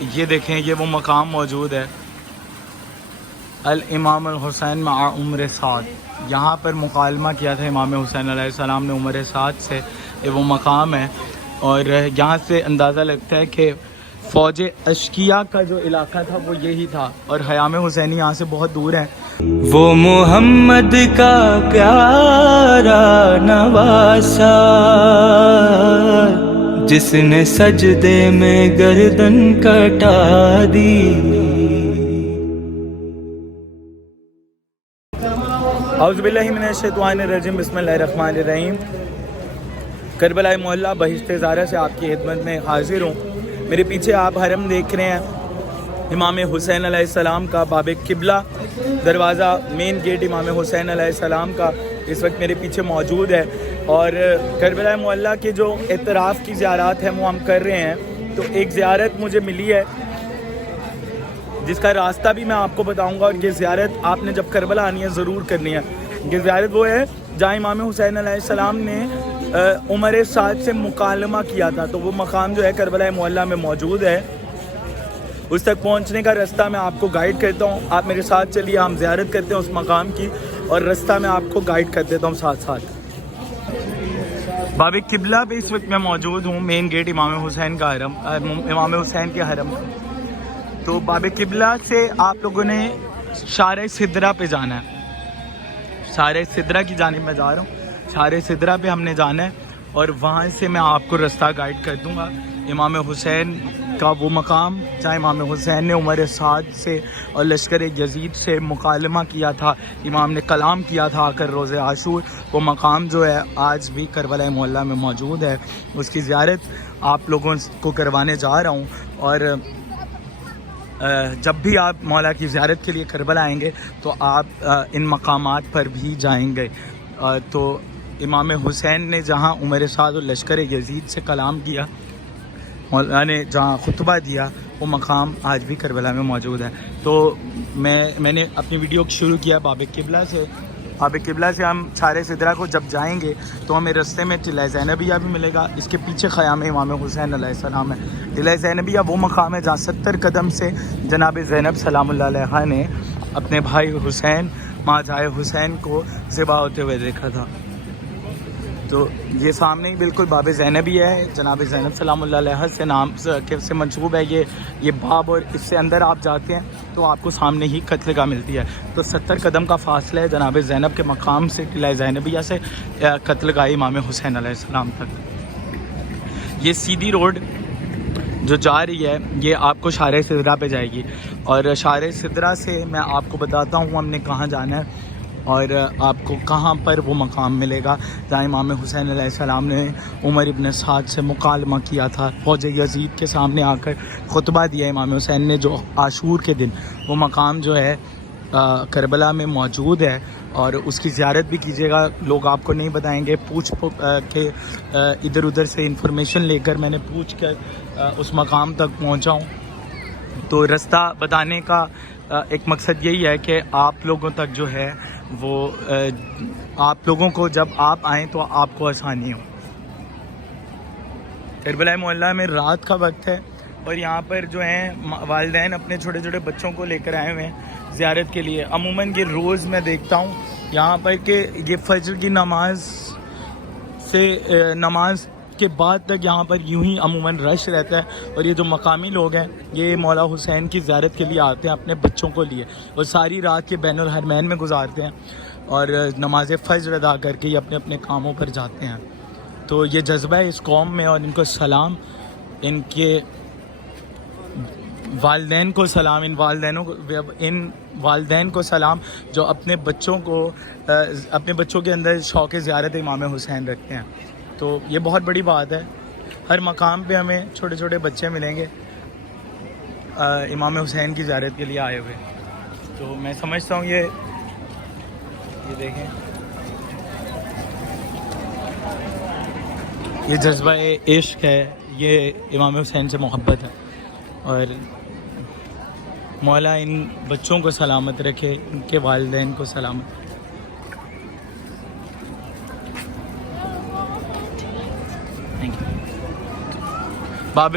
یہ دیکھیں یہ وہ مقام موجود ہے الامام الحسین مع عمر سعد. یہاں پر مکالمہ کیا تھا امام حسین علیہ السلام نے عمر سعد سے. یہ وہ مقام ہے اور یہاں سے اندازہ لگتا ہے کہ فوج اشکیا کا جو علاقہ تھا وہ یہی تھا اور خیام حسینی یہاں سے بہت دور ہے. وہ محمد کا پیارا نواسا جس نے سجدے میں گردن کٹا دی. اعوذ باللہ من الشیطان الرجیم بسم اللہ الرحمن الرحیم. کربلا محلہ بہشت زہرا سے آپ کی خدمت میں حاضر ہوں. میرے پیچھے آپ حرم دیکھ رہے ہیں امام حسین علیہ السلام کا باب قبلہ دروازہ مین گیٹ امام حسین علیہ السلام کا اس وقت میرے پیچھے موجود ہے. اور کربلا محلہ کے جو اعتراف کی زیارات ہیں وہ ہم کر رہے ہیں. تو ایک زیارت مجھے ملی ہے جس کا راستہ بھی میں آپ کو بتاؤں گا اور یہ زیارت آپ نے جب کربلا آنی ہے ضرور کرنی ہے. یہ زیارت وہ ہے جہاں امام حسین علیہ السلام نے عمر سعد سے مکالمہ کیا تھا. تو وہ مقام جو ہے کربلا محلہ میں موجود ہے. اس تک پہنچنے کا رستہ میں آپ کو گائیڈ کرتا ہوں. آپ میرے ساتھ چلیے, ہم زیارت کرتے ہیں اس مقام کی اور رستہ میں آپ کو گائیڈ کر دیتا ہوں ساتھ ساتھ. باب قبلہ پہ اس وقت میں موجود ہوں, مین گیٹ امام حسین کا حرم, امام حسین کے حرم. تو باب قبلہ سے آپ لوگوں نے شارع سدرہ پہ جانا ہے. شارع سدرہ کی جانب میں جا رہا ہوں. شارع سدرہ پہ ہم نے جانا ہے اور وہاں سے میں آپ کو رستہ گائیڈ کر دوں گا. امام حسین کا وہ مقام جہاں امام حسین نے عمر سعد سے اور لشکر یزید سے مکالمہ کیا تھا, امام نے کلام کیا تھا آ کر روز عاشور, وہ مقام جو ہے آج بھی کربلا محلہ میں موجود ہے. اس کی زیارت آپ لوگوں کو کروانے جا رہا ہوں. اور جب بھی آپ مولا کی زیارت کے لیے کربلا آئیں گے تو آپ ان مقامات پر بھی جائیں گے. تو امام حسین نے جہاں عمر سعد اور لشکر یزید سے کلام کیا, مولا نے جہاں خطبہ دیا, وہ مقام آج بھی کربلا میں موجود ہے. تو میں نے اپنی ویڈیو شروع کیا باب قبلہ سے. باب قبلہ سے ہم شارع سدرہ کو جب جائیں گے تو ہمیں رستے میں ٹلہ زینبیہ بھی ملے گا. اس کے پیچھے خیام امام حسین علیہ السلام ہے. ٹلہ زینبیہ وہ مقام ہے جہاں 70 قدم سے جناب زینب سلام اللہ علیہا نے اپنے بھائی حسین ماجائے حسین کو ذبح ہوتے ہوئے دیکھا تھا. تو یہ سامنے ہی بالکل باب زینبیہ ہے, جناب زینب سلام اللہ علیہ سے نام سے منسوب ہے یہ باب. اور اس سے اندر آپ جاتے ہیں تو آپ کو سامنے ہی قتل گاہ ملتی ہے. تو 70 قدم کا فاصلہ ہے جناب زینب کے مقام سے ٹلہ زینبیہ سے قتل گاہ امام حسین علیہ السلام تک. یہ سیدھی روڈ جو جا رہی ہے یہ آپ کو شارع سدرہ پہ جائے گی. اور شارع سدرہ سے میں آپ کو بتاتا ہوں ہم نے کہاں جانا ہے اور آپ کو کہاں پر وہ مقام ملے گا جہاں امام حسین علیہ السلام نے عمر ابن سعد سے مکالمہ کیا تھا, فوج یزید کے سامنے آ کر خطبہ دیا امام حسین نے جو عاشور کے دن. وہ مقام جو ہے کربلا میں موجود ہے اور اس کی زیارت بھی کیجیے گا. لوگ آپ کو نہیں بتائیں گے, پوچھ کے ادھر ادھر سے انفارمیشن لے کر میں نے پوچھ کر اس مقام تک پہنچا ہوں. تو رستہ بتانے کا ایک مقصد یہی ہے کہ آپ لوگوں تک جو ہے وہ آپ لوگوں کو جب آپ آئیں تو آپ کو آسانی ہو. کربلا محلہ میں رات کا وقت ہے اور یہاں پر جو ہیں والدین اپنے چھوٹے چھوٹے بچوں کو لے کر آئے ہوئے ہیں زیارت کے لیے. عموماً یہ روز میں دیکھتا ہوں یہاں پر کہ یہ فجر کی نماز کے بعد تک یہاں پر یوں ہی عموماً رش رہتا ہے. اور یہ جو مقامی لوگ ہیں یہ مولا حسین کی زیارت کے لیے آتے ہیں اپنے بچوں کو لیے اور ساری رات کے بین الحرمین میں گزارتے ہیں اور نماز فجر ادا کر کے یہ اپنے اپنے کاموں پر جاتے ہیں. تو یہ جذبہ ہے اس قوم میں اور ان کو سلام, ان کے والدین کو سلام, ان والدین کو سلام جو اپنے بچوں کے اندر شوق زیارت امام حسین رکھتے ہیں. تو یہ بہت بڑی بات ہے. ہر مقام پہ ہمیں چھوٹے چھوٹے بچے ملیں گے امام حسین کی زیارت کے لیے آئے ہوئے. تو میں سمجھتا ہوں یہ دیکھیں یہ جذبہ عشق ہے, یہ امام حسین سے محبت ہے. اور مولا ان بچوں کو سلامت رکھے, ان کے والدین کو سلامت رکھے. باب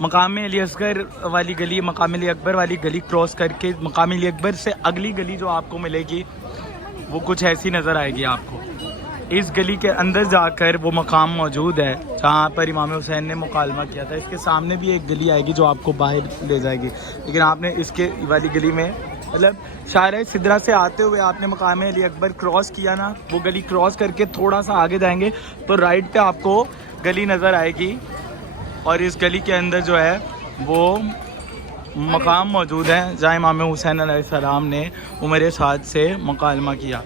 مقام علی اصغر والی گلی، مقام علی اکبر والی گلی کراس کر کے مقام علی اکبر سے اگلی گلی جو آپ کو ملے گی وہ کچھ ایسی نظر آئے گی آپ کو. اس گلی کے اندر جا کر وہ مقام موجود ہے جہاں پر امام حسین نے مکالمہ کیا تھا. اس کے سامنے بھی ایک گلی آئے گی جو آپ کو باہر لے جائے گی، لیکن آپ نے اس کے والی گلی میں مطلب شارع سدرہ سے آتے ہوئے آپ نے مقام علی اکبر کراس کیا نا، وہ گلی کراس کر کے تھوڑا سا آگے جائیں گے تو رائٹ پہ آپ کو گلی نظر آئے گی، اور اس گلی کے اندر جو ہے وہ مقام موجود ہے جہاں امام حسین علیہ السلام نے عمر سعد سے مکالمہ کیا.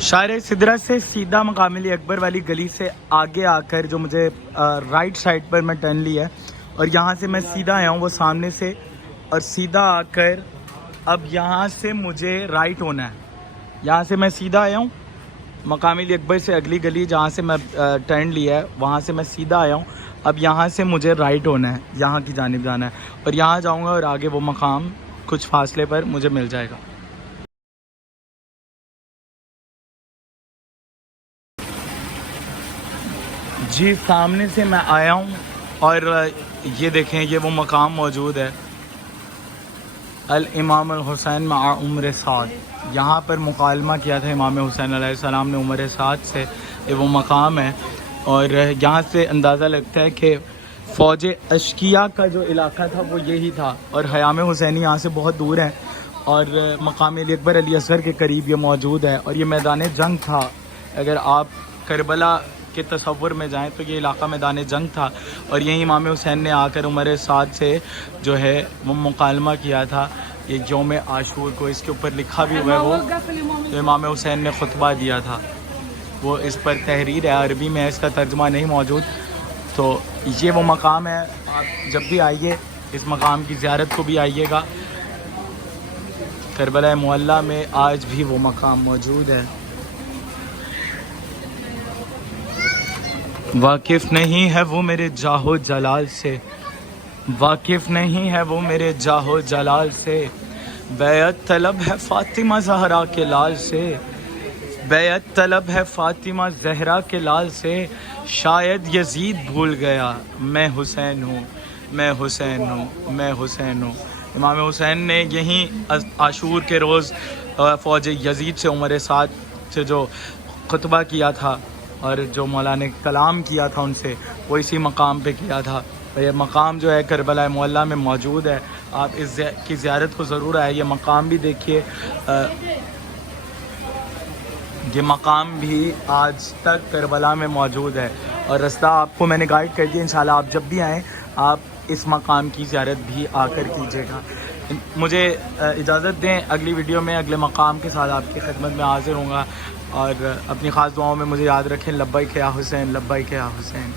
شارع سدرہ سے سیدھا مقام علی اکبر والی گلی سے آگے آ کر جو مجھے رائٹ سائڈ پر میں ٹرن لیا ہے اور یہاں سے میں سیدھا آیا ہوں وہ سامنے سے، اور سیدھا آ کر اب یہاں سے مجھے رائٹ ہونا ہے. یہاں سے میں سیدھا آیا ہوں مقام علی اکبر سے اگلی گلی جہاں سے میں ٹرن لیا ہے وہاں سے میں سیدھا آیا ہوں. اب یہاں سے مجھے رائٹ ہونا ہے، یہاں کی جانب جانا ہے، اور یہاں جاؤں گا اور آگے وہ مقام کچھ فاصلے پر مجھے مل جائے گا. جی سامنے سے میں آیا ہوں اور یہ دیکھیں یہ وہ مقام موجود ہے الامام الحسین مع عمر سعد. یہاں پر مکالمہ کیا تھا امام حسین علیہ السلام نے عمر سعد سے، یہ وہ مقام ہے. اور یہاں سے اندازہ لگتا ہے کہ فوج اشکیا کا جو علاقہ تھا وہ یہی تھا، اور حیام حسینی یہاں سے بہت دور ہے، اور مقام علی اکبر علی اصغر کے قریب یہ موجود ہے. اور یہ میدان جنگ تھا، اگر آپ کربلا کے تصور میں جائیں تو یہ علاقہ میدان جنگ تھا، اور یہیں امام حسین نے آ کر عمر سعد سے جو ہے وہ مکالمہ کیا تھا. یہ یوم عاشور کو اس کے اوپر لکھا بھی ہوا ہے، وہ جو امام حسین نے خطبہ دیا تھا وہ اس پر تحریر ہے، عربی میں اس کا ترجمہ نہیں موجود. تو یہ وہ مقام ہے، آپ جب بھی آئیے اس مقام کی زیارت کو بھی آئیے گا. کربلا معلیٰ میں آج بھی وہ مقام موجود ہے. واقف نہیں ہے وہ میرے جاہ و جلال سے، واقف نہیں ہے وہ میرے جاہ و جلال سے، بیعت طلب ہے فاطمہ زہرا کے لال سے، بیعت طلب ہے فاطمہ زہرا کے لال سے، شاید یزید بھول گیا میں حسین ہوں، میں حسین ہوں، میں حسین ہوں. امام حسین نے یہیں عاشور کے روز فوج یزید سے عمر سعد سے جو خطبہ کیا تھا اور جو مولا نے کلام کیا تھا ان سے، وہ اسی مقام پہ کیا تھا. یہ مقام جو ہے کربلا معلیٰ میں موجود ہے، آپ اس کی زیارت کو ضرور آئے. یہ مقام بھی دیکھیے، یہ مقام بھی آج تک کربلا میں موجود ہے، اور رستہ آپ کو میں نے گائیڈ کر دیا. انشاءاللہ آپ جب بھی آئیں آپ اس مقام کی زیارت بھی آ کر کیجیے گا. مجھے اجازت دیں، اگلی ویڈیو میں اگلے مقام کے ساتھ آپ کی خدمت میں حاضر ہوں گا، اور اپنی خاص دعاؤں میں مجھے یاد رکھیں. لبیک یا حسین، لبیک یا حسین.